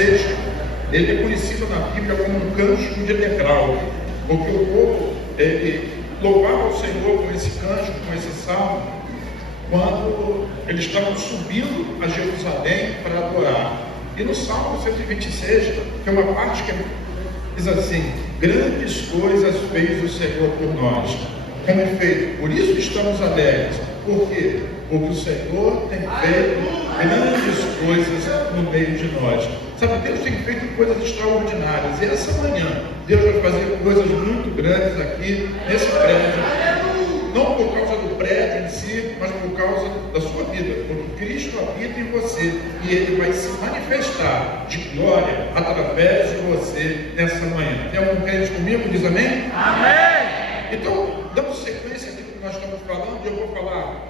26, ele é conhecido na Bíblia como um cântico de degrau, porque o povo louvava o Senhor com esse cântico, com esse salmo, quando eles estavam subindo a Jerusalém para adorar. E no Salmo 126, tem uma parte que diz assim: grandes coisas fez o Senhor por nós, como feito, por isso estamos alegres. Por quê? Porque o Senhor tem feito grandes coisas no meio de nós. Sabe, Deus tem feito coisas extraordinárias. E essa manhã, Deus vai fazer coisas muito grandes aqui nesse prédio. Não por causa do prédio em si, mas por causa da sua vida. Porque Cristo habita em você. E Ele vai se manifestar de glória através de você nessa manhã. Tem algum crente comigo? Diz amém? Amém! Então, dando sequência aqui do que nós estamos falando, eu vou falar,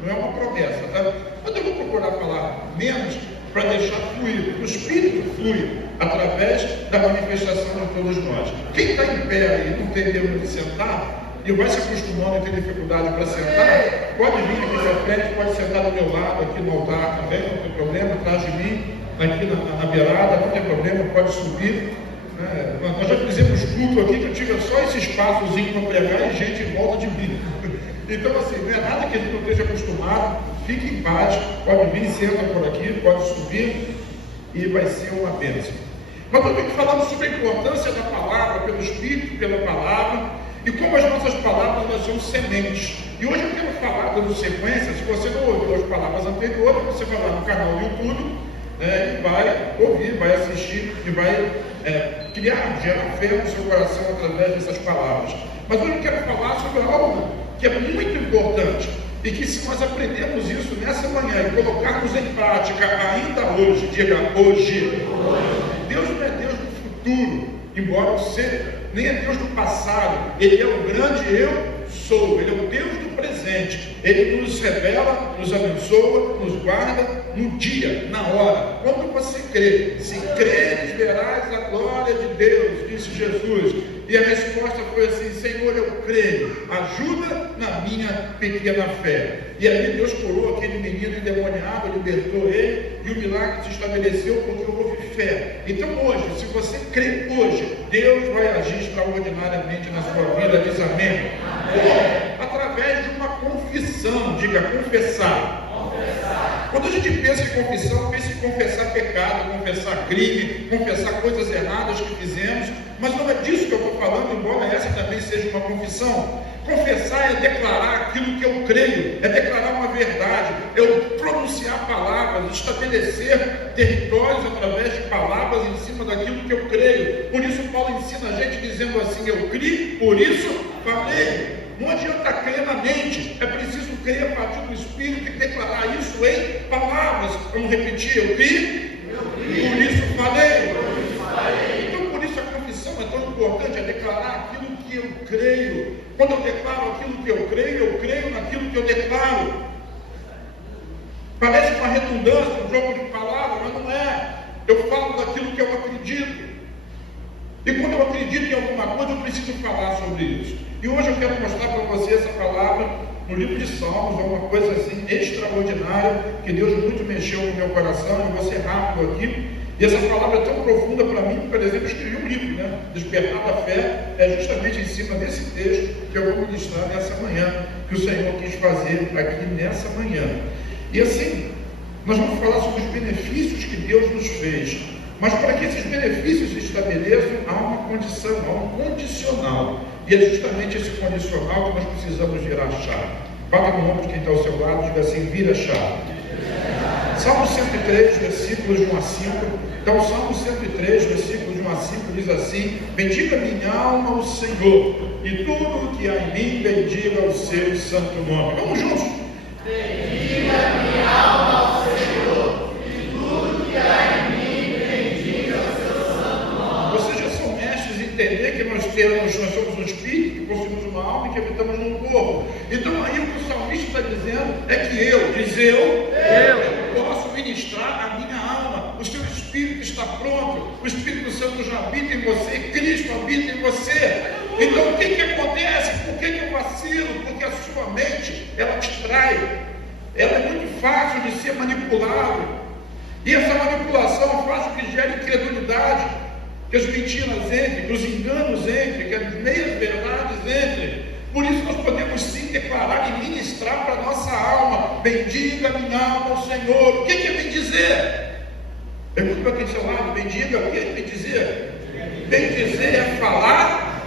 não é uma promessa, tá? Mas eu vou procurar falar menos para deixar fluir. O Espírito flui através da manifestação de todos nós. Quem está em pé aí, não tem tempo de sentar, e vai se acostumando a ter dificuldade para sentar, pode vir aqui para frente, pode sentar do meu lado, aqui no altar também, não tem problema, atrás de mim, aqui na beirada, não tem problema, pode subir. Nós já fizemos culto aqui que eu tive só esse espaçozinho para pregar e gente em volta de mim. Então, assim, não é nada que a gente não esteja acostumado. Fique em paz, pode vir, senta por aqui, pode subir e vai ser uma bênção. Mas eu estou falando sobre a importância da palavra, pelo Espírito, pela palavra, e como as nossas palavras nós somos sementes. E hoje eu quero falar, dando sequência. Se você não ouviu as palavras anteriores, você vai lá no canal do YouTube, e vai ouvir, vai assistir e vai gerar fé no seu coração através dessas palavras. Mas hoje eu quero falar sobre algo que é muito importante e que, se nós aprendermos isso nessa manhã e colocarmos em prática ainda hoje, diga hoje, Deus não é Deus do futuro, embora o seja, nem é Deus do passado. Ele é o grande eu sou, Ele é o Deus do presente. Ele nos revela, nos abençoa, nos guarda no dia, na hora, quando você crê. Se creres, verás a glória de Deus, disse Jesus. E a resposta foi assim: Senhor, eu creio, ajuda na minha pequena fé. E ali Deus curou aquele menino endemoniado, libertou ele, e o milagre se estabeleceu porque houve fé. Então hoje, se você crê hoje, Deus vai agir extraordinariamente na sua vida. Diz amém? Através de uma confissão. Diga confessar. Quando a gente pensa em confissão, pensa em confessar pecado, confessar crime, confessar coisas erradas que fizemos, mas não é disso que eu estou falando, embora essa também seja uma confissão. Confessar é declarar aquilo que eu creio, é declarar uma verdade, é eu pronunciar palavras, estabelecer territórios através de palavras em cima daquilo que eu creio. Por isso Paulo ensina a gente dizendo assim: eu criei, por isso falei. Não adianta crer na mente, é preciso crer a partir do Espírito e declarar isso em palavras. Vamos repetir: eu criei, por isso falei. Então, por isso a confissão é tão importante, é declarar aquilo que eu creio. Quando eu declaro aquilo que eu creio naquilo que eu declaro. Parece uma redundância, um jogo de palavras, mas não é. Eu falo daquilo que eu acredito. E quando eu acredito em alguma coisa, eu preciso falar sobre isso. E hoje eu quero mostrar para você essa palavra no livro de Salmos, uma coisa assim extraordinária, que Deus muito mexeu no meu coração. Eu vou ser rápido aqui. E essa palavra é tão profunda para mim, por exemplo, eu escrevi um livro, Despertar da Fé, é justamente em cima desse texto que eu vou ministrar nessa manhã, que o Senhor quis fazer aqui nessa manhã. E assim, nós vamos falar sobre os benefícios que Deus nos fez. Mas para que esses benefícios se estabeleçam, há uma condição, há um condicional. E é justamente esse condicional que nós precisamos virar a chave. Bata no ombro de quem está ao seu lado e diga assim: vira a chave. Salmo 103, versículos de 1 a 5. Então, Salmo 103, versículos de 1 a 5 diz assim: bendiga minha alma o Senhor, e tudo o que há em mim bendiga o seu santo nome. Vamos juntos? Bendiga minha alma ao Senhor, e tudo que há em mim bendiga o seu santo nome. Vocês já são mestres em entender que nós somos um espírito, que possuímos uma alma e que habitamos num corpo. Então aí o que o salmista está dizendo é que eu posso ministrar a minha alma. O seu espírito está pronto, o Espírito Santo já habita em você, Cristo habita em você. Então o que acontece? Por que eu vacilo? Porque a sua mente, ela te trai, ela é muito fácil de ser manipulada. E essa manipulação faz com que gere incredulidade, que as mentiras entrem, que os enganos entrem, que as meias verdades entrem. Por isso nós podemos sim declarar e ministrar para a nossa alma: bendiga minha alma ao Senhor. O que é bendizer? Pergunta para quem do seu lado: bendiga, o que é bendizer? Bendizer é falar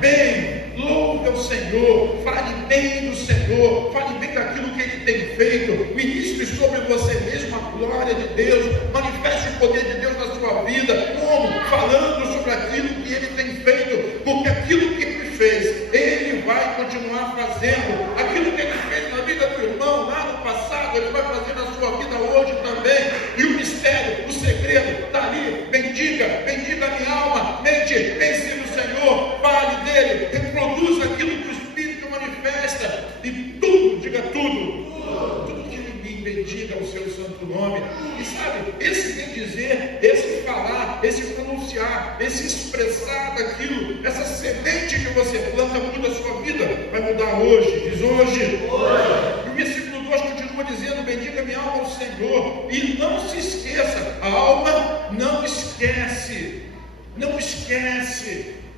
bem. Louve ao Senhor, fale bem do Senhor, fale bem daquilo que Ele tem feito, ministre sobre você mesmo a glória de Deus, manifeste o poder de Deus na sua vida. Como? Falando sobre aquilo que Ele tem feito, porque aquilo que Ele fez, Ele vai continuar fazendo. Aquilo que Ele fez na vida do irmão lá no passado, Ele vai fazer na sua vida hoje também. E o mistério, o segredo está ali. Bendiga a minha alma, mente, pense no Senhor, fale dele, reproduza aquilo que o Espírito manifesta, e tudo, diga tudo que em mim bendiga o seu santo nome. E sabe, esse bendizer, esse falar, esse pronunciar, esse expressar daquilo, essa semente que você planta muda a sua vida, vai mudar hoje, diz hoje. E o versículo 2 continua dizendo: bendiga minha alma ao Senhor, e não se esqueça. A alma não esquece.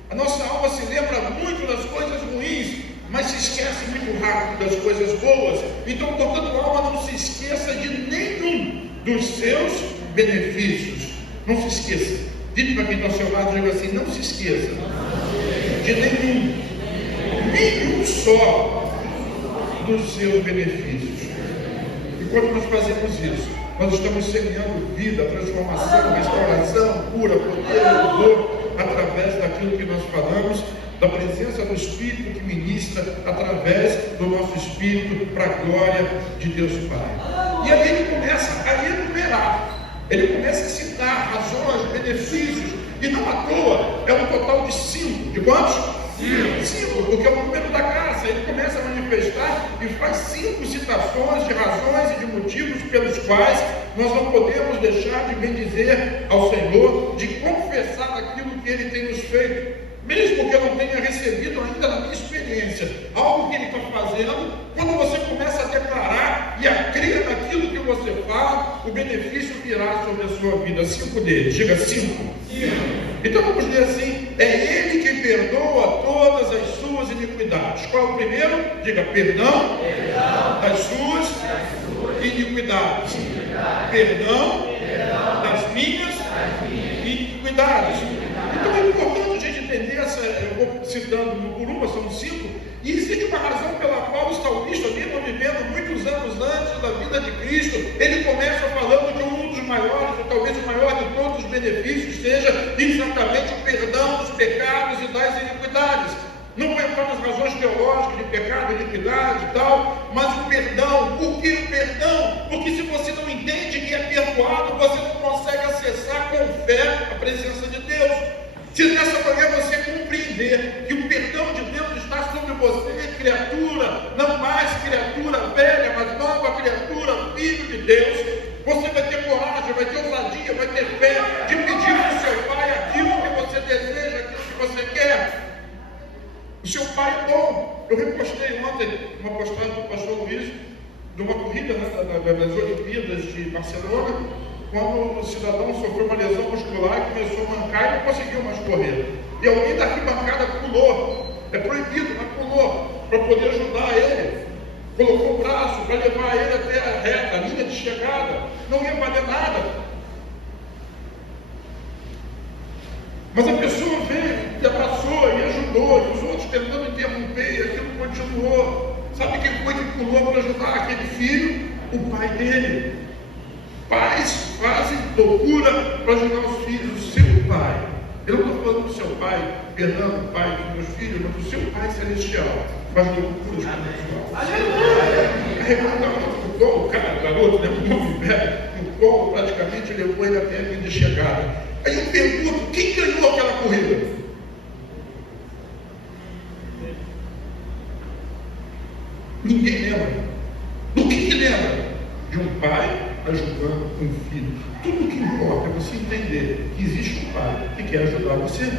A nossa alma se lembra muito das coisas ruins, mas se esquece muito rápido das coisas boas. Então, portanto, a alma não se esqueça de nenhum dos seus benefícios. Não se esqueça. Diga para quem está ao seu lado, diga assim: não se esqueça de nenhum só dos seus benefícios. E quando nós fazemos isso, nós estamos semeando vida, transformação, restauração, cura, poder, louvor, através daquilo que nós falamos, da presença do Espírito que ministra através do nosso Espírito, para a glória de Deus Pai. E aí ele começa a enumerar, ele começa a citar razões, benefícios, e não à toa, é um total de 5. De quantos? 5, porque é o número da graça. Ele começa a manifestar e faz 5 citações de razões e de motivos pelos quais nós não podemos deixar de bendizer ao Senhor, de confessar aquilo que Ele tem nos feito, mesmo que eu não tenha recebido ainda na minha experiência algo que Ele está fazendo. Quando você começa a declarar e a crer naquilo que você fala, o benefício virá sobre a sua vida. 5 deles, diga 5. Então vamos ler assim: é Ele que perdoa todas as suas iniquidades. Qual é o primeiro? Diga: perdão das suas iniquidades. Perdão das minhas iniquidades. Então é importante a gente entender essa. Eu vou citando por uma, são 5. E existe uma razão pela qual o salmista, mesmo vivendo muitos anos antes da vida de Cristo, ele começa falando que um dos maiores, ou talvez o maior de todos os benefícios, seja exatamente o perdão dos pecados e das iniquidades. Não vou entrar nas razões teológicas de pecado, iniquidade e tal, mas o perdão. Por que o perdão? Porque se você não entende que é perdoado, você não consegue acessar com fé a presença de Deus. Se nessa manhã você compreender que o perdão de Deus está sobre você, criatura, não mais criatura velha, mas nova criatura, filho de Deus, você vai ter coragem, vai ter ousadia, vai ter fé de pedir para o seu Pai aquilo que você deseja, aquilo que você quer. O seu Pai é bom. Eu repostei ontem uma postagem do pastor Luiz de uma corrida das Olimpíadas de Barcelona, quando o cidadão sofreu uma lesão muscular e começou a mancar e não conseguiu mais correr. E alguém da arquibancada pulou, é proibido, mas pulou, para poder ajudar ele. Colocou o braço para levar ele até a reta, a linha de chegada. Não ia valer nada. Mas a pessoa veio e abraçou e ajudou, e os outros tentando interromper, e aquilo continuou. Sabe quem foi que pulou para ajudar aquele filho? O pai dele. Pais fazem loucura para ajudar os filhos do seu pai. Eu não estou falando do seu pai, perdão, pai dos meus filhos, mas do seu pai celestial. Faz loucuras para o pessoal. Carregando no colo, o garoto, né, no colo, praticamente levou ele até a linha de chegada. Aí eu pergunto: quem ganhou aquela corrida? Ninguém lembra. Do que lembra? De um pai ajudando um filho. Tudo que importa é você entender que existe um pai que quer ajudar você.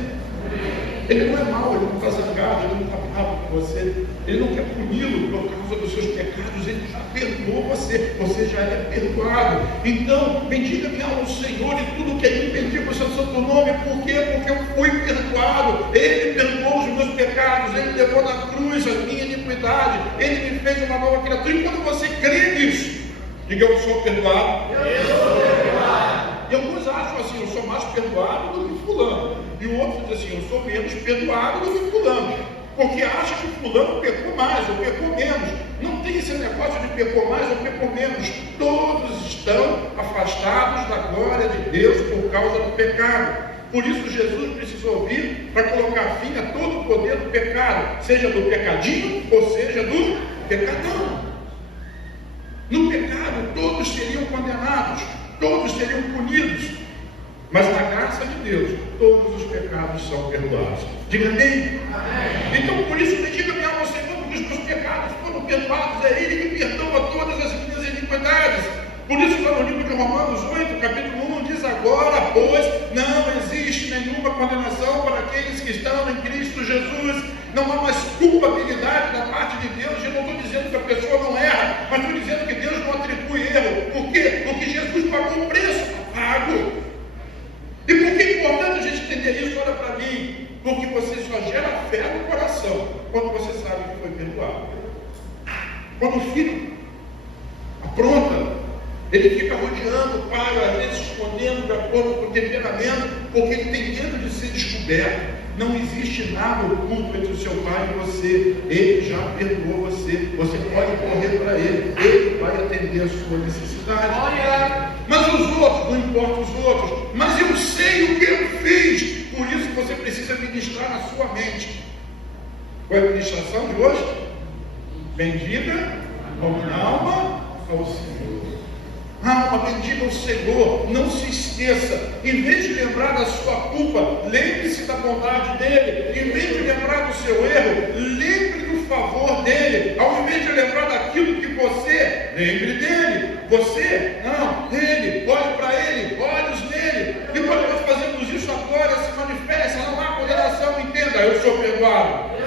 Ele não é mau, ele não está zangado, ele não está bravo com você, ele não quer puni-lo por causa dos seus pecados, ele já perdoou você, você já é perdoado. Então, bendiga minha alma ao Senhor e tudo que é em bendiga o seu santo nome. Por quê? Porque eu fui perdoado, ele perdoou os meus pecados, ele levou na cruz a minha iniquidade, ele me fez uma nova criatura. E quando você crê nisso, diga: eu sou perdoado. Eu sou perdoado. E alguns acham assim: eu sou mais perdoado do que fulano. E o outro diz assim: eu sou menos perdoado do que fulano. Porque acha que fulano pecou mais ou pecou menos. Não tem esse negócio de pecou mais ou pecou menos. Todos estão afastados da glória de Deus por causa do pecado. Por isso Jesus precisou vir para colocar fim a todo o poder do pecado, seja do pecadinho ou seja do pecadão. No pecado todos seriam condenados, todos seriam punidos. Mas na graça de Deus, todos os pecados são perdoados. Diga amém. Amém. Então por isso bendiga minha alma ao Senhor, porque os meus pecados foram perdoados. É Ele que perdoa todas as minhas iniquidades. Por isso lá no livro de Romanos 8, capítulo 1, diz: agora, pois, não existe nenhuma condenação para aqueles que estão em Cristo Jesus. Não há mais culpabilidade da parte de Deus. Eu não estou dizendo que a pessoa não erra, mas estou dizendo que Deus não atribui erro. Por quê? Porque Jesus pagou o preço pago. E por que é importante a gente entender isso? Olha para mim. Porque você só gera fé no coração quando você sabe que foi perdoado. Quando o filho apronta, ele fica rodeando o pai, às vezes escondendo de acordo com o temperamento, porque ele tem medo de ser descoberto. Não existe nada oculto entre o seu pai e você. Ele já perdoou você. Você pode correr para ele. Ele vai atender a sua necessidade. Mas os outros, não importa os outros. Mas eu sei o que eu fiz. Por isso você precisa ministrar na sua mente. Qual é a ministração de hoje? Bendiga a minha alma ao Senhor. Alma, bendiga o Senhor, não se esqueça. Em vez de lembrar da sua culpa, lembre-se da bondade dele. Em vez de lembrar do seu erro, lembre do favor dele. Ao invés de lembrar daquilo que você, lembre dele. Você, não, ele, olhe para ele, olhos nele. E quando nós fazemos isso, a glória se manifesta, não há condenação. Entenda: eu sou perdoado.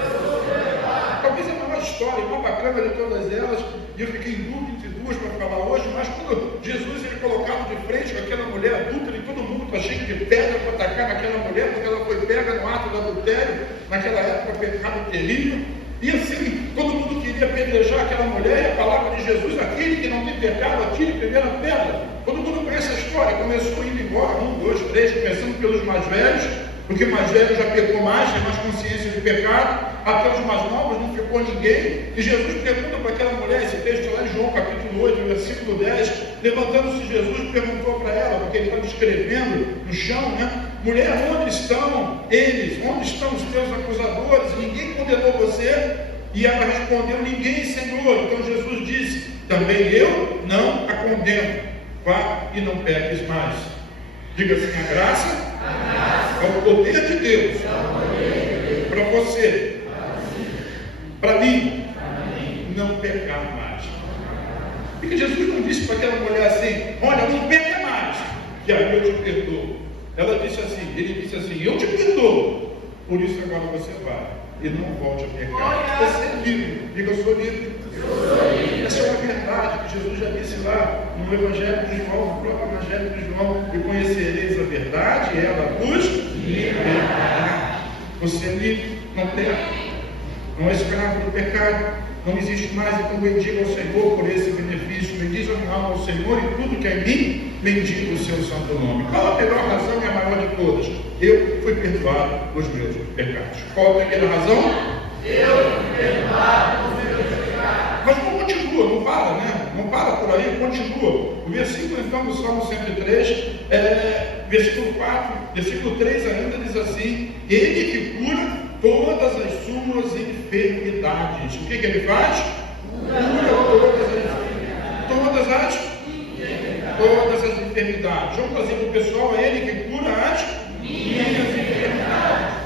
Talvez a maior história, a mais bacana de todas elas, e eu fiquei em dúvida entre duas para falar hoje, mas quando Jesus ele colocado de frente com aquela mulher adúltera, e todo mundo está cheio de pedra para atacar naquela mulher, porque ela foi pega no ato do adultério, naquela época, pecado terrível, e assim, todo mundo queria apedrejar aquela mulher, e a palavra de Jesus: aquele que não tem pecado, atire a primeira pedra. Todo mundo conhece a história, começou indo embora, 1, 2, 3, começando pelos mais velhos, porque mais velho já pecou mais, tem mais consciência de pecado. Até os mais novos não ficou ninguém. E Jesus pergunta para aquela mulher, esse texto lá em João capítulo 8, versículo 10, levantando-se Jesus, perguntou para ela, porque ele estava escrevendo no chão, né? Mulher, onde estão eles? Onde estão os teus acusadores? Ninguém condenou você? E ela respondeu: ninguém, Senhor. Então Jesus disse: também eu não a condeno. Vá e não peques mais. Diga assim: a graça é o poder de Deus para você, para mim, não pecar mais. Porque Jesus não disse para aquela mulher assim: olha, não peca mais, que aí eu te perdoo. Ela disse assim, ele disse assim: eu te perdoo, por isso agora você vai e não volte a pecar. Você é livre. Diga: eu sou livre. Essa é uma verdade que Jesus já disse lá no Evangelho de João, no próprio Evangelho de João: e conhecereis a verdade, e ela vos libertará. Você é livre, não peca, não é escravo do pecado, não existe mais. Então bendiga ao Senhor por esse benefício. Bendiga a minha alma ao Senhor e tudo que é em mim, bendiga o seu santo nome. Qual a melhor razão e a maior de todas? Eu fui perdoado dos meus pecados. Qual a primeira razão? Eu fui perdoado dos meus pecados. Mas não continua, não para, né? Não para por aí, continua. O versículo então do Salmo 103, versículo 4, versículo 3 ainda diz assim: ele que cura todas as suas enfermidades. O que ele faz? Cura todas as enfermidades. Vamos fazer para o pessoal: é ele que cura as minhas enfermidades.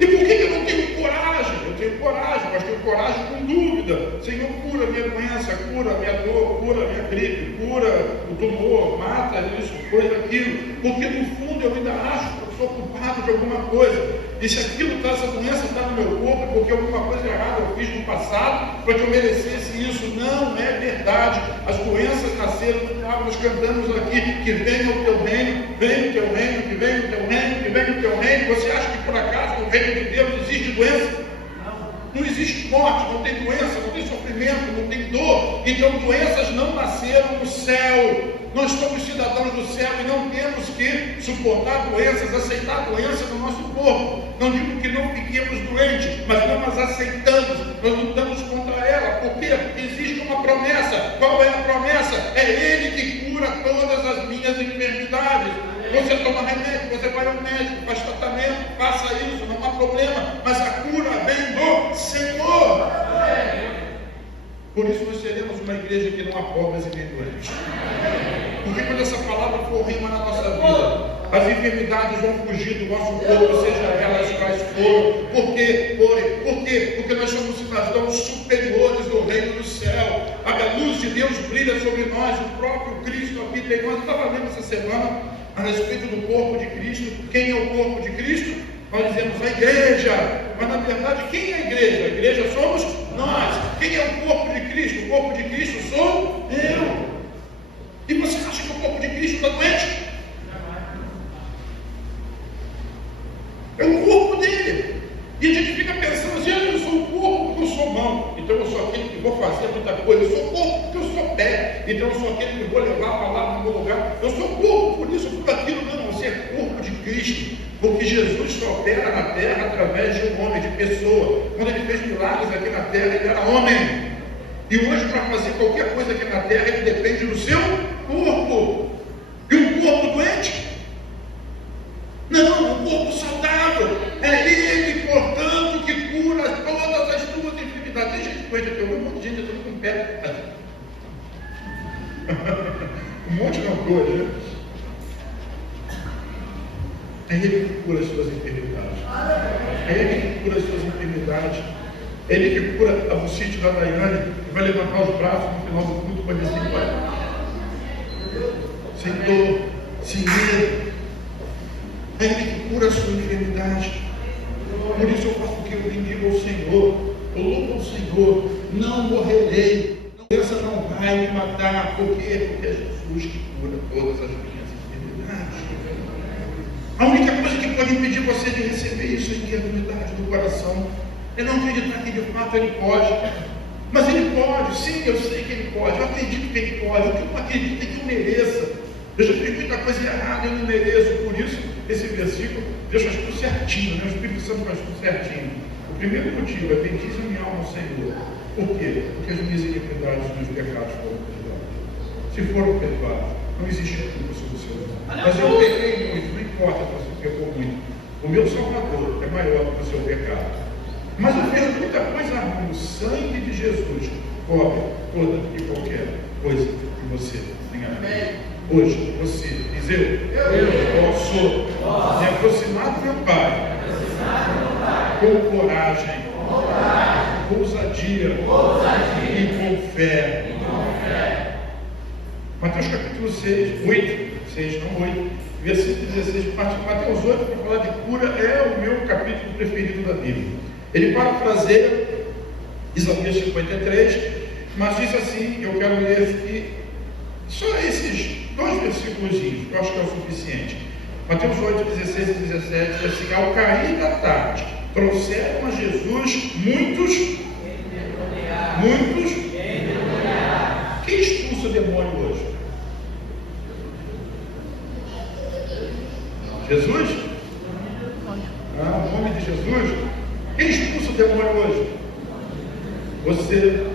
E por que eu não tenho coragem? Eu tenho coragem, mas tenho coragem com dúvida. Senhor, cura minha doença, cura minha dor, cura minha gripe, cura o tumor, mata isso, coisa aquilo, porque no fundo eu ainda acho que eu sou culpado de alguma coisa. E se aquilo está, essa doença está no meu corpo, porque alguma coisa errada eu fiz no passado, para que eu merecesse isso. Não é verdade. As doenças nasceram, nós cantamos aqui, que venha o teu reino, venha o teu reino, que venha o teu reino, que venha o teu reino. Você acha que por acaso no reino de Deus existe doença? Não existe morte, não tem doença, não tem sofrimento, não tem dor. Então doenças não nasceram no céu. Nós somos cidadãos do céu e não temos que suportar doenças, aceitar doenças no nosso corpo. Não digo que não fiquemos doentes, mas não as aceitamos, nós lutamos contra ela. Por quê? Porque existe uma promessa. Qual é a promessa? É Ele que cura todas as minhas enfermidades. Você toma remédio, você vai ao médico, faz tratamento, faça isso, não há problema, mas a cura vem do Senhor. Por isso nós seremos uma igreja que não há pobres e nem doentes. Porque quando essa palavra for rima na nossa vida, as enfermidades vão fugir do nosso corpo, seja elas quais forem. Por quê? Por quê? Porque nós somos cidadãos superiores do reino do céu. A luz de Deus brilha sobre nós, o próprio Cristo habita em nós. Eu estava lendo essa semana a respeito do corpo de Cristo. Quem é o corpo de Cristo? Nós dizemos a igreja, mas na verdade quem é a igreja? A igreja somos nós. Quem é o corpo de Cristo? O corpo de Cristo sou eu. E você acha que o corpo de Cristo está doente? É o corpo dele. E a gente fica pensando assim, eu sou o corpo porque eu sou mão, então eu sou aquele que vou fazer muita coisa. Eu sou o corpo porque eu sou pé, então eu sou aquele que vou levar a palavra no meu lugar. Eu sou corpo por isso, por aquilo. Não, você é corpo de Cristo, porque Jesus só opera na terra através de um homem, de pessoa. Quando ele fez milagres aqui na terra, ele era homem. E hoje, para fazer qualquer coisa aqui na terra, ele depende do seu corpo. E um corpo doente? Não, um corpo saudável. É ele, portanto, que cura todas as tuas enfermidades. Tem gente doente aqui, um monte de gente entrando com o pé. Um monte não dois, né? É ele que cura as suas enfermidades. É ele que cura as suas enfermidades. É ele que cura a bucite da Daiane, que vai levantar os braços no final do culto para dizer assim, Pai, sem dor, sem medo. É ele que cura a sua enfermidade. Por isso eu faço o que eu bendigo ao Senhor. Eu louvo ao Senhor. Não morrerei. A doença não vai me matar. Por quê? Porque é Jesus que cura todas as minhas enfermidades. A única coisa que pode impedir você de receber isso aqui é a humildade do coração. É não acreditar que de fato ele pode. Mas ele pode, sim, eu sei que ele pode. Eu acredito que ele pode. O que eu não acredito é que eu mereça. Eu já fiz muita coisa errada, eu não mereço. Por isso, esse versículo, Deus faz tudo certinho, né? O Espírito Santo faz tudo certinho. O primeiro motivo é bendize a minha alma ao Senhor. Por quê? Porque as minhas iniquidades e os meus pecados foram perdoados. Se foram perdoados, não existe culpa sobre o seu nome. Mas eu pequei muito, não importa se você pecou muito. O meu Salvador é maior do que o seu pecado. Mas eu fiz muita coisa ruim. O sangue de Jesus cobre toda e qualquer coisa que você tenha feito. Hoje, você diz eu posso me aproximar do meu Pai com coragem, com ousadia e com fé. Mateus capítulo 6, 8, versículo 16. Mateus 8, para falar de cura, é o meu capítulo preferido da Bíblia. Ele parafraseia Isaías 53, mas diz assim, eu quero ler aqui só esses 2 versículos, que eu acho que é o suficiente. Mateus 8, 16 e 17, diz assim, ao cair da tarde, trouxeram a Jesus muitos. Quem expulsa o demônio hoje? Jesus? O nome de Jesus? Quem expulsa o demônio hoje? Você.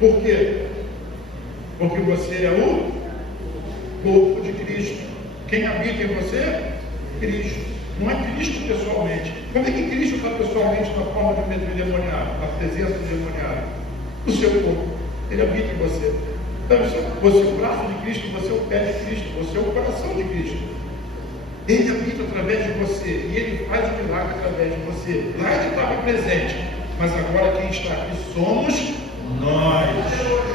Por quê? Porque você é o corpo de Cristo. Quem habita em você? Cristo. Não é Cristo pessoalmente. Como é que Cristo está pessoalmente na forma de um endemoniado, na presença do endemoniado? O seu corpo. Ele habita em você. Então, você é o braço de Cristo, você é o pé de Cristo, você é o coração de Cristo. Ele habita através de você e ele faz o milagre através de você. Lá ele estava presente, mas agora quem está aqui somos nós.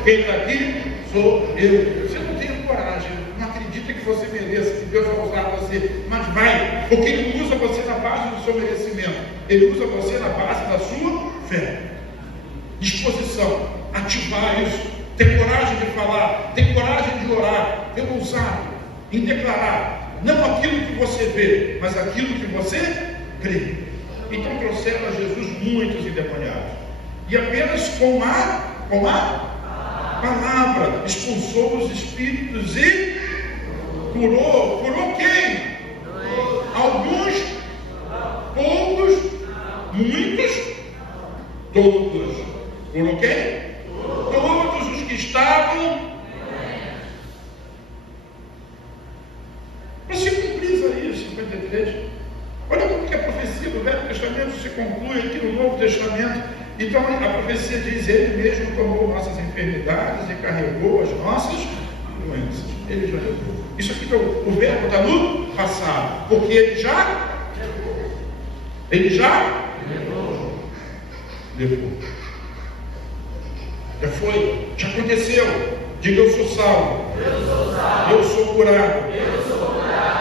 Quem está aqui sou eu. Você não tem coragem, não acredita que você mereça, que Deus vai usar você, mas vai, porque Ele usa você na base do seu merecimento, Ele usa você na base da sua fé. Disposição, ativar isso, ter coragem de falar, ter coragem de orar, ter ousado em declarar, não aquilo que você vê, mas aquilo que você crê. Então trouxeram a Jesus muitos endemoniados, e apenas com a palavra expulsou os espíritos e curou. Curou quem? Alguns, poucos, muitos, todos. Curou quem? Todos os que estavam. Você cumprir Isaías 53. Olha como que a profecia do Velho Testamento se conclui aqui no Novo Testamento. Então a profecia diz: Ele mesmo tomou nossas enfermidades e carregou as nossas doenças. Ele já levou. Isso aqui o verbo está no passado, porque ele já levou. Já foi, já aconteceu. Diga: eu sou salvo. Eu sou curado.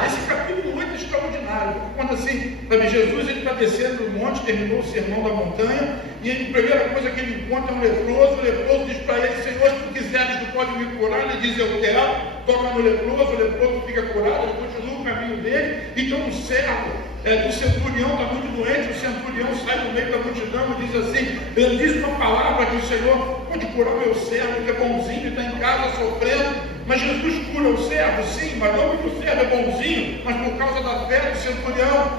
Esse capítulo 8 é extraordinário. Quando assim, sabe, Jesus ele está descendo do monte, terminou o sermão da montanha, e a primeira coisa que ele encontra é um leproso. O leproso diz para ele: Senhor, se tu quiseres, tu pode me curar. Ele diz: eu quero. Toca no leproso, o leproso fica curado, ele continua o caminho dele. Então o servo do centurião está muito doente, o centurião sai do meio da multidão e diz assim: ele diz uma palavra que o Senhor pode curar o meu servo, que é bonzinho, está em casa sofrendo. Mas Jesus cura o servo, sim, mas não porque o servo é bonzinho, mas por causa da fé do centurião.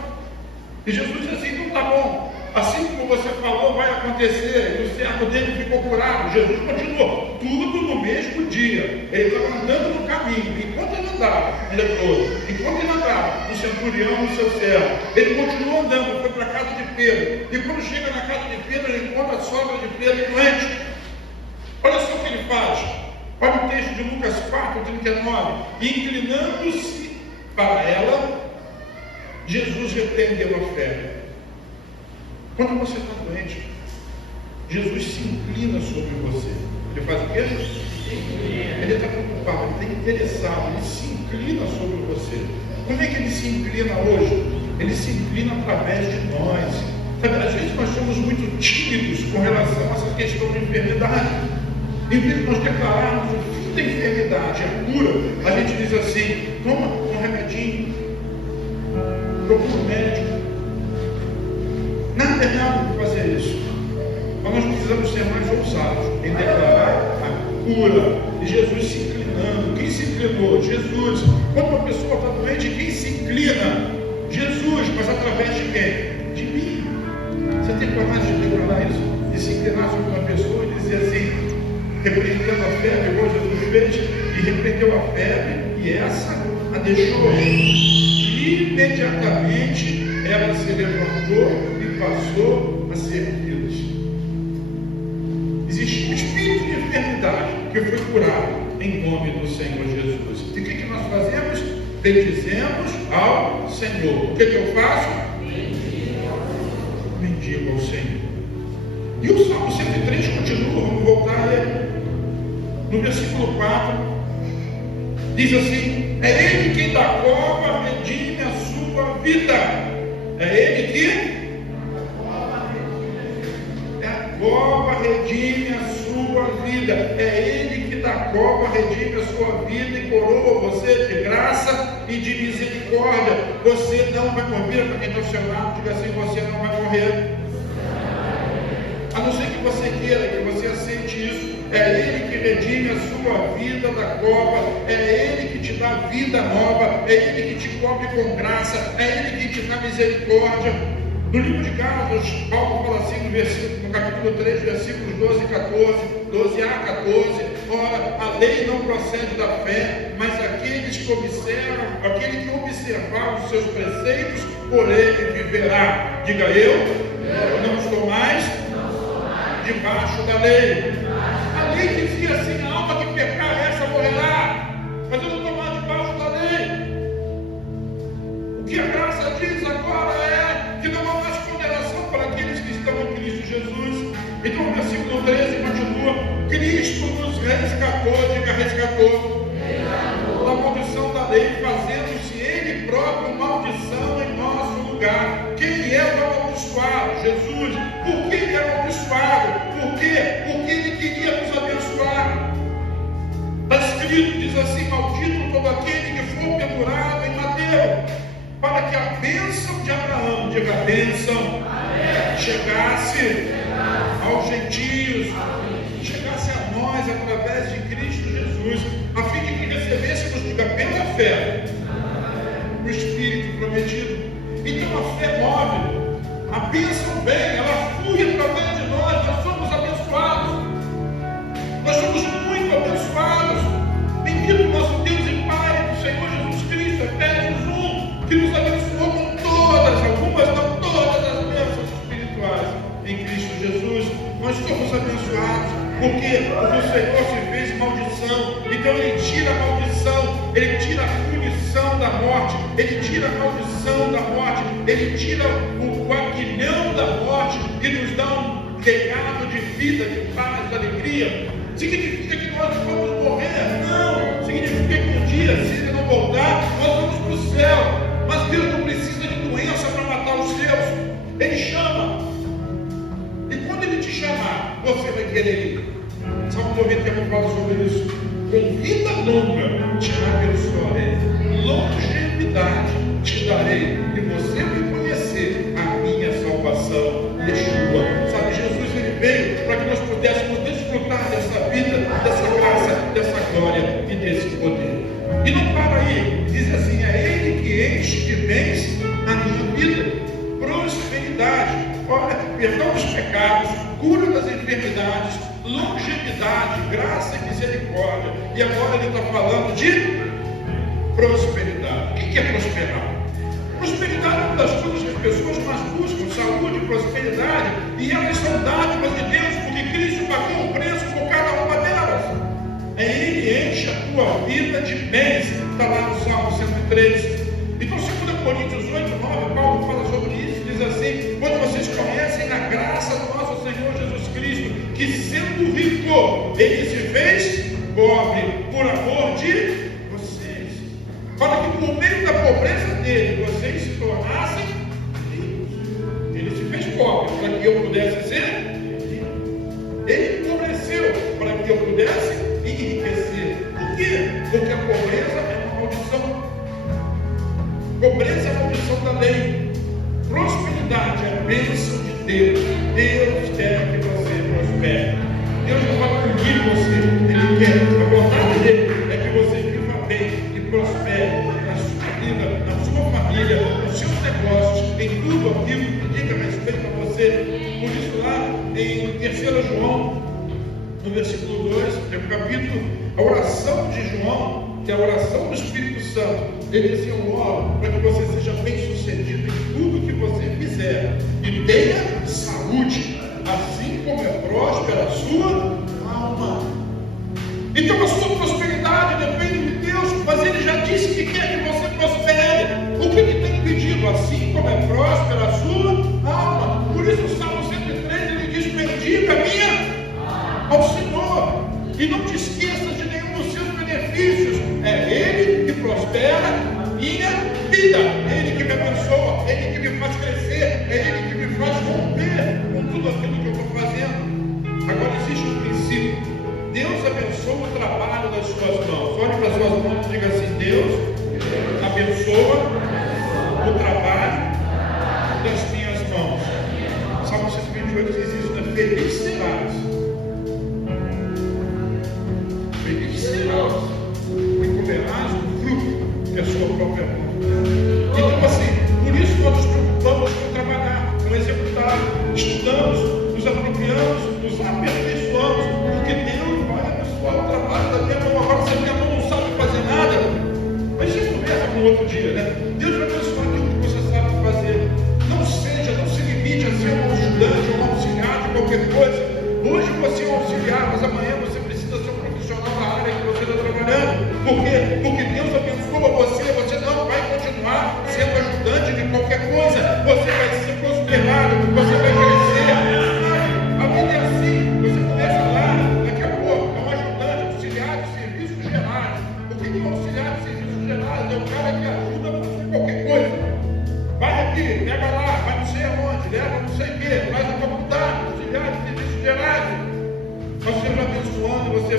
E Jesus diz assim: então tá bom, assim como você falou vai acontecer. E o servo dele ficou curado. Jesus continuou, tudo no mesmo dia. Ele estava andando no caminho, enquanto ele andava, enquanto ele andava, o centurião e o seu servo, ele continuou andando, foi para a casa de Pedro. E quando chega na casa de Pedro, ele encontra a sogra de Pedro doente. Olha só o que ele faz. Olha o texto de Lucas 4:39. E inclinando-se para ela, Jesus repreendeu a fé. Quando você está doente, Jesus se inclina sobre você. Ele faz o quê? Ele está preocupado, ele está interessado, ele se inclina sobre você. Como é que ele se inclina hoje? Ele se inclina através de nós. Sabe, às vezes nós somos muito tímidos com relação a essa questão de enfermidade. Em vez de nós declararmos o fim da enfermidade, a cura, a gente diz assim: toma um remedinho, procura um médico. Nada errado em fazer isso, mas nós precisamos ser mais ousados em declarar a cura. E Jesus se inclinando. Quem se inclinou? Jesus. Quando uma pessoa está doente, quem se inclina? Jesus. Mas através de quem? De mim. Você tem coragem de declarar isso? De se inclinar sobre uma pessoa e dizer assim, repreendendo a febre, igual Jesus fez, e repreendeu a febre, e essa a deixou. Imediatamente ela se levantou e passou a servi-los. Existe um espírito de enfermidade que foi curado em nome do Senhor Jesus. E o que nós fazemos? Bendizemos ao Senhor. O que eu faço? Bendigo ao Senhor. E o Salmo 103 continua, vamos voltar a ele. No versículo 4, diz assim: é Ele quem da cova redime a sua vida. É Ele que a cova redime a sua vida. É Ele que da cova redime a sua vida e coroa você de graça e de misericórdia. Você não vai morrer. Para quem está ao seu lado, diga assim: você não vai morrer. A não ser que você queira, que você aceite isso. É Ele que redime a sua vida da cova. É Ele que te dá vida nova. É Ele que te cobre com graça. É Ele que te dá misericórdia. No livro de Gálatas, Paulo fala assim no capítulo 3, versículos 12 e 14, 12a a 14. Ora, a lei não procede da fé, mas aquele que observar os seus preceitos, por ele viverá. Diga: eu não estou mais debaixo da lei. A lei dizia assim: a alma que pecar, essa morrerá. Mas eu não estou mais debaixo da lei. O que a graça diz agora é que não há mais condenação para aqueles que estão em Cristo Jesus. Então o versículo 13 continua: resgatou, diga resgatou, da maldição da lei, fazendo-se Ele próprio maldição em nosso lugar. Quem é o amaldiçoado? Jesus. Por que Ele é amaldiçoado? Por quê? Porque Ele queria nos abençoar. Está escrito, diz assim: maldito todo aquele que for pendurado em madeiro, para que a bênção de Abraão, diga a bênção, chegasse aos gentios, chegasse a nós através de Cristo Jesus, a fim de que recebêssemos, diga, pela fé, o Espírito prometido. Então a fé move, a bênção vem, ela flui através de nós somos abençoados, nós somos muito abençoados. Bendito nosso Deus e Pai do Senhor Jesus Cristo, Eterno, que nos abençoou com todas, algumas não todas as bênçãos espirituais em Cristo Jesus. Nós somos abençoados porque o Senhor se fez maldição. Então Ele tira a maldição, Ele tira a punição da morte, Ele tira a maldição da morte, Ele tira o aguilhão da morte e nos dá um legado de vida, de paz, de alegria. Significa que nós vamos morrer? Não. Significa que um dia, se Ele não voltar, nós vamos para o céu. Mas Deus não precisa de doença para matar os seus. Ele chama. E quando Ele te chamar, você vai querer ir. Salmo 90 fala sobre isso. Com vida longa te abençoarei, longevidade te darei, e você vai conhecer a minha salvação, Yeshua. Sabe, Jesus, Ele veio para que nós pudéssemos desfrutar dessa vida, dessa graça, dessa glória e desse poder. E não para aí, diz assim: é Ele que enche de bens a minha vida, prosperidade, olha, perdão dos pecados, cura das enfermidades, longevidade, graça e misericórdia. E agora Ele está falando de prosperidade. O que é prosperar? Prosperidade é uma das coisas que as pessoas mais buscam: saúde, prosperidade, e elas são dádivas de Deus, porque Cristo pagou um preço por cada uma delas. Ele enche a tua vida de bens. Está lá no Salmo 103. Então, 2 Coríntios 8:9, Paulo fala sobre isso, diz assim: quando vocês conhecem a graça do nosso Senhor Jesus Cristo, que sendo rico, Ele se fez pobre por amor de vocês, para que por meio da pobreza dele, vocês se tornassem ricos. Ele se fez pobre para que eu pudesse ser rico. Ele empobreceu para que eu pudesse enriquecer. Por quê? Porque a pobreza é uma maldição. Pobreza é a maldição da lei. Prosperidade é a bênção de Deus. Deus quer que você prospere. Deus não vai punir você. Ele quer, a vontade dele é que você viva bem e prospere na sua vida, na sua família, nos seus negócios, em tudo aquilo que diga respeito a você. Por isso, lá em 3 João, no versículo 2, é o capítulo, a oração de João, que é a oração do Espírito Santo. Ele dizia: eu oro para que você seja bem sucedido em tudo que você fizer e tenha saúde, assim como é próspera a sua alma. Então a sua prosperidade depende de Deus, mas Ele já disse que quer que você prospere. O que Ele tem pedido? Assim como é próspera a sua alma. Por isso o Salmo 103 ele diz: bendiga a minha ao Senhor, e não te esqueças de nenhum dos seus benefícios. É Ele que prospera a minha vida, é Ele que me abençoa, é Ele que me faz crescer, é Ele que me faz romper com tudo aquilo que eu estou fazendo. Agora existe um princípio: Deus abençoa o trabalho das suas mãos. Olhe para as suas mãos e diga assim: Deus abençoa o trabalho das minhas mãos. Salmo 128 diz isso, né? Feliz serás. Feliz serás, e comerás o fruto da sua própria mão. Então, assim, por isso nós nos preocupamos com trabalhar, com executar, estudamos, nos apropriamos, nos aperfeiçoamos, porque Deus vai abençoar o trabalho da minha mão. Agora, se a minha mão não sabe fazer nada, mas a gente conversa com outro dia, né? Deus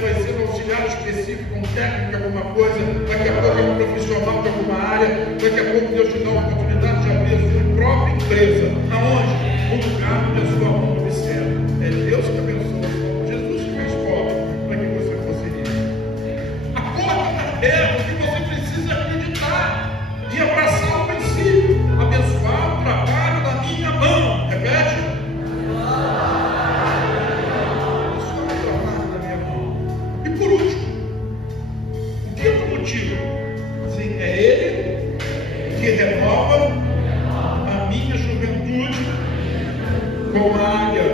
vai ser um auxiliar específico, um técnico de alguma coisa, daqui a pouco é um profissional de alguma área, daqui a pouco Deus te dá a oportunidade de abrir a sua própria empresa. Aonde? No lugar onde a sua mão observa. É Deus que abençoa. Jesus que fez pobre para que você fosse rico. A porta está aberta, o que você precisa acreditar e abraçar o princípio. Abençoar o trabalho da minha mão. Repete. E por último, o quinto motivo, sim, é Ele que renova a minha juventude como a águia.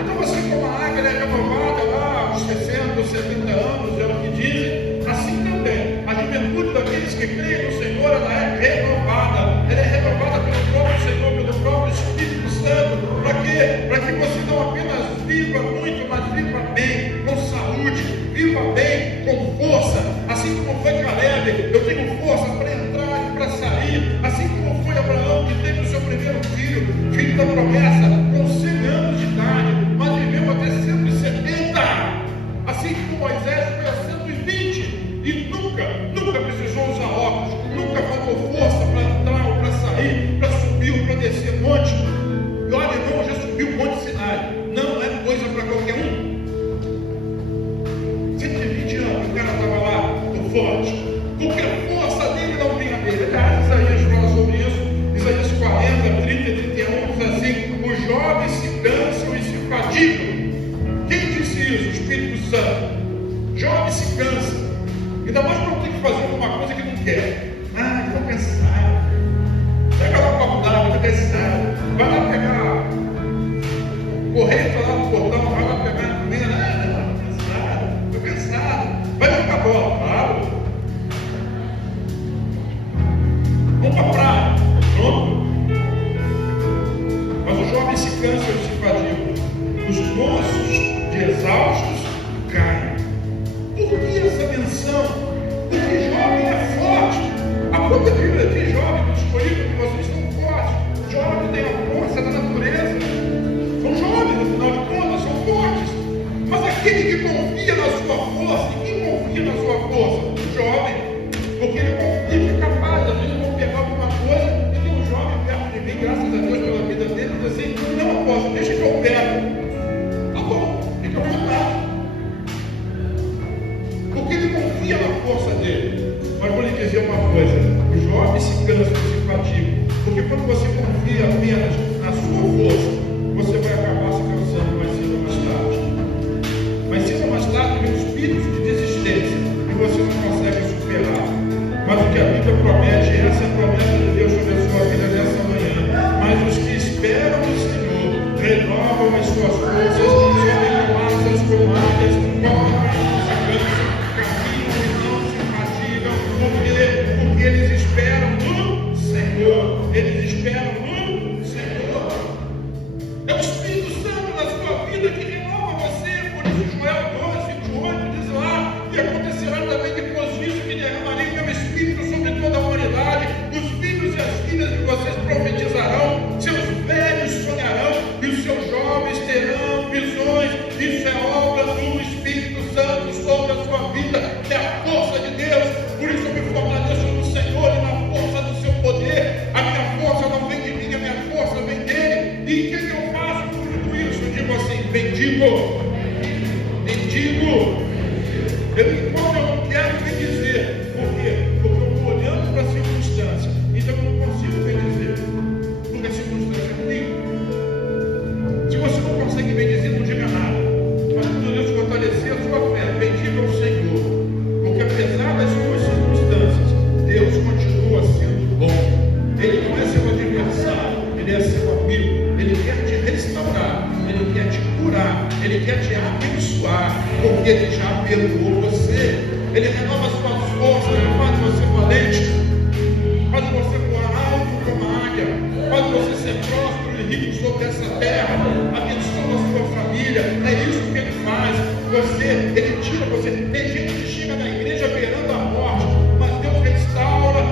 Então você, como a águia, é renovada lá aos 60 ou 70 anos, é o que dizem. Assim também, a juventude daqueles que creem no Senhor, ela é renovada. Ela é renovada pelo próprio Senhor, pelo próprio Espírito Santo. Para quê? Para que você não apenas viva muito, mas viva bem, com saúde, viva bem, com força. Assim como foi Caleb, eu tenho força para entrar e para sair. Assim como foi Abraão, que teve o seu primeiro filho, filho da promessa, com 100 anos de idade, mas viveu até 170. Assim como Moisés foi a 120 e nunca precisou usar óculos, nunca faltou força para entrar ou para sair, para subir ou para descer monte. E olha, irmão, já subiu o Monte Sinai. Não é coisa para qualquer um. 120 anos, o cara estava lá, no forte, porque a força dele não vinha dele. Aliás, Isaías fala sobre isso. Isaías 40, 30 e 31 diz assim: os jovens se cansam e se fadigam. Quem disse isso? O Espírito Santo. Jovem se cansa. Ainda mais quando tem que fazer alguma coisa que não quer. Estou cansado. Pega lá o copo d'água, estou cansado. Vai lá pegar o correio, está lá no portão, vai lá pegar a comida. Estou cansado. Vai jogar bola, claro. Vamos para a praia. Pronto. Mas os jovens se cansam e se fadigam. Os moços de exaustos caem. Por que essa menção? Porque jovem é forte. A própria Bíblia diz: jovem, escolhido que vocês são fortes. Jovem tem a força da natureza. São jovens, afinal de contas, são fortes. Mas aquele que confia na sua força, e quem confia na sua força? O jovem. Porque ele confia que é capaz. Às vezes eu vou pegar alguma coisa e tem um jovem perto de mim, graças a Deus pela vida dele, diz assim: não, posso, deixa que eu pego. Tá bom, fica à vontade. Porque ele confia na força dele. Mas vou lhe dizer uma coisa: os jovens se cansam e se fatigam. Porque quando você confia apenas na sua força, você vai acabar se cansando mais cedo ou mais tarde. Mais cedo ou mais tarde vem um espírito de desistência e você não consegue superar. Mas o que a Bíblia promete, essa é a promessa de Deus sobre a sua vida nessa manhã. Mas os que esperam no Senhor renovam as suas forças, sobem asas como águias, correm e não se cansam, caminham e não se fatigam. Porque eles esperam no Senhor. Eles esperam no Senhor. É o Espírito Santo na sua vida que renova você. Por isso Joel 12, 28 diz lá: e acontecerá também depois disso que derramarei meu Espírito sobre toda a humanidade. Os filhos e as filhas de vocês profetizarão, seus velhos sonharão e os seus jovens terão visões. Isso é obra do Espírito Santo sobre a sua vida. É a força de Deus. Por isso eu me fortaleço no Senhor e na força do seu poder. A minha força não vem de mim, a minha força vem dele. E o que eu faço com tudo isso? Eu digo assim: bendigo. Quando eu não quero me dizer. Por quê? Porque eu estou olhando para a circunstância. Então eu não consigo me dizer. Porque a circunstância é ruim. Se você não consegue me dizer, não diga nada. Mas quando Deus fortalecer a sua fé, bendiga ao Senhor. Porque apesar das suas circunstâncias, Deus continua sendo bom. Ele não é seu adversário, Ele é seu amigo. Ele quer te restaurar, Ele quer te curar, Ele quer te abençoar, porque Ele já perdoou você. Ele renova as suas forças, Ele faz você valente, faz você voar alto como a águia, faz você ser próspero e rico sobre essa terra, abençoa a sua família. É isso que Ele faz. Ele tira você. Tem gente que chega na igreja beirando a morte, mas Deus restaura,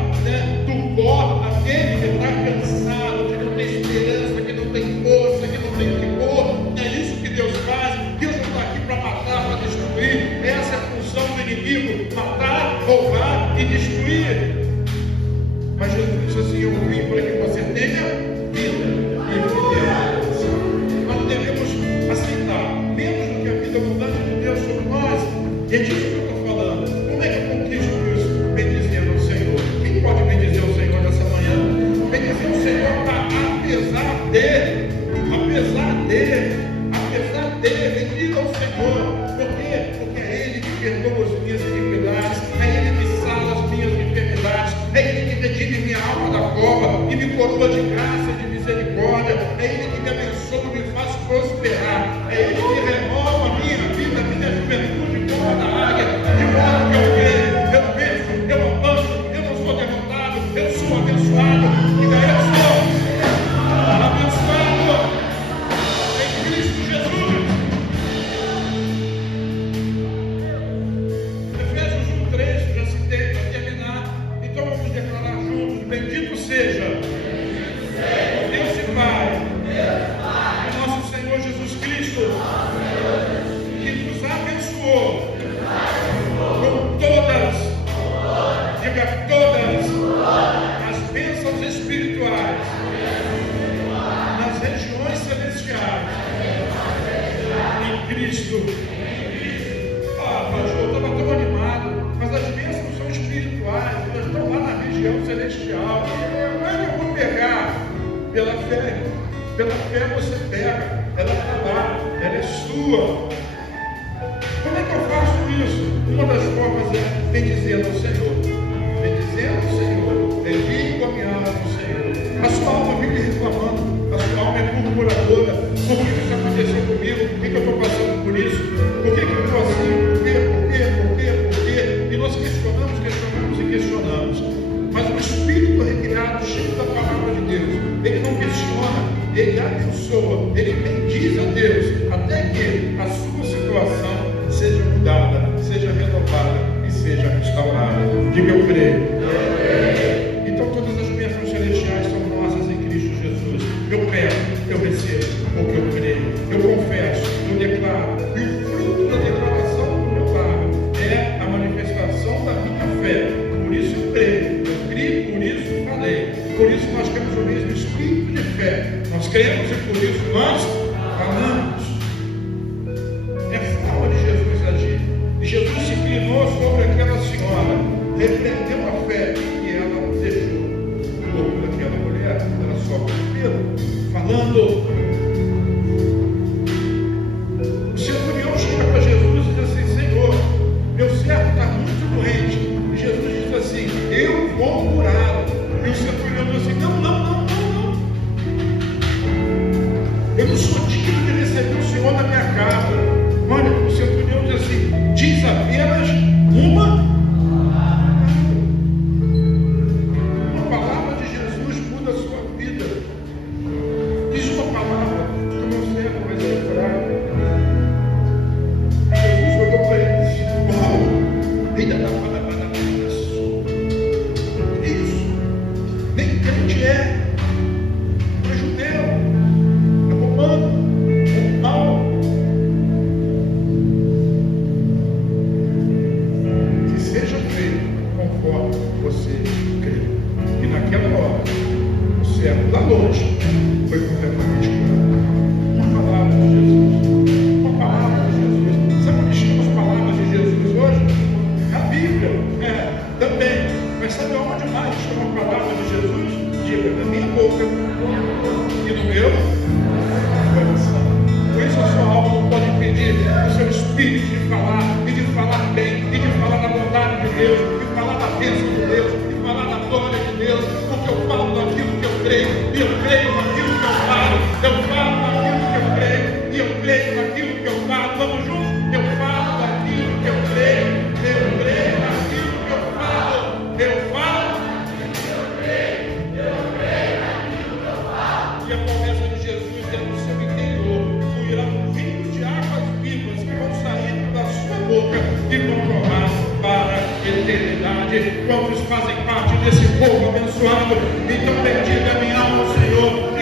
do pó aquele que está cansado, que não tem esperança, que não tem força, que não tem vigor. É isso que Deus faz. Deus não está aqui para matar, para destruir. destruir. Essa é a função do inimigo: matar, roubar e destruir. Mas Jesus disse assim: eu vim para que você tenha vida e vida. Nós devemos aceitar, menos do que a vida abundante de Deus sobre nós. E é disso que eu estou falando. Como é que eu conquisto isso? Bendizendo o Senhor. Quem pode bendizer o Senhor nessa manhã? Bendizer o Senhor apesar dele, bendiga o Senhor. Por quê? Porque é Ele que perdoa as minhas iniquidades, é Ele que sara as minhas enfermidades, é Ele que redime minha alma da cova e me coroa de graça e de misericórdia, é Ele que me abençoa e me faz prosperar, é Ele que renova a minha vida, a minha juventude como a da águia, de modo que eu creio, eu penso, eu avanço, eu não sou derrotado, eu sou abençoado, e daí eu sou abençoado em Cristo Jesus. Efésios 1:3, já citei para terminar, então vamos declarar juntos: bendito seja Deus e Pai, nosso Senhor Jesus Cristo, que nos abençoou com todas, diga todas, as bênçãos espirituais nas regiões celestiais em Cristo. Pastor, eu estava tão animado, mas as bênçãos são espirituais, elas estão lá na região celestial. Como é que eu vou pegar? Pela fé. Pela fé você pega, ela está lá, ela é sua. Como é que eu faço isso? Uma das formas é bendizendo o Senhor. Bendizendo o Senhor, bendigo a minha alma no Senhor. A sua alma vive reclamando, a sua alma é murmuradora. Por que isso aconteceu comigo? Por que eu estou passando por isso? Por que eu estou assim? Por quê? E nós questionamos e questionamos. Mas o Espírito recriado, cheio da palavra de Deus, ele não questiona, ele abençoa, ele bendiz a Deus, até que a sua situação seja mudada, seja renovada e seja restaurada. Diga: eu creio. Então todas as bênçãos celestiais são nossas em Cristo Jesus. Eu pego, eu recebo, porque eu creio, eu confesso, eu declaro, e o fruto da declaração do meu lábio é a manifestação da minha fé. Por isso eu creio, eu criei, por isso falei. Por isso nós temos o mesmo espírito de fé. Nós cremos e por isso nós falamos. É a forma de Jesus agir. E Jesus se inclinou sobre aquela senhora, repreendeu a fé e ela deixou o corpo daquela mulher. Era só por Pedro falando. O centurião chega para Jesus e diz assim: Senhor, meu servo está muito doente. E Jesus diz assim: eu vou curá-lo. E o centurião diz assim: não. Eu não sou digno de receber o Senhor na minha casa. Olha, o centurião diz assim: diz apenas uma palavra de Jesus muda a sua vida. Diz uma palavra, que o meu servo vai ser curado. Jesus olhou para ele e disse: uau, ainda dá para isso. Nem crente é judeu, é romano, é mal. Que seja feito conforme você crê. E naquela hora, o servo da longe foi completamente curado. Uma palavra de Jesus. Uma palavra de Jesus. Sabe onde estão as palavras de Jesus hoje? A Bíblia. Também. Mas sabe aonde mais estão as palavras de Jesus? Diga: na minha boca e no meu coração. Por isso a sua alma não pode impedir o seu espírito de falar, e de falar bem, e de falar da bondade de Deus, de falar da bênção de Deus, de falar da glória de Deus, porque eu falo daquilo que eu creio, e eu creio naquilo que eu falo daquilo que eu creio, e eu creio naquilo que eu falo. Vamos juntos? Eu falo daquilo que eu creio naquilo que eu falo, eu falo. E a promessa de Jesus é no seu interior fluirão rios de águas vivas que vão sair da sua boca e vão jorrar para a eternidade. Quantos fazem parte desse povo abençoado? Então bendiga a minha alma, Senhor.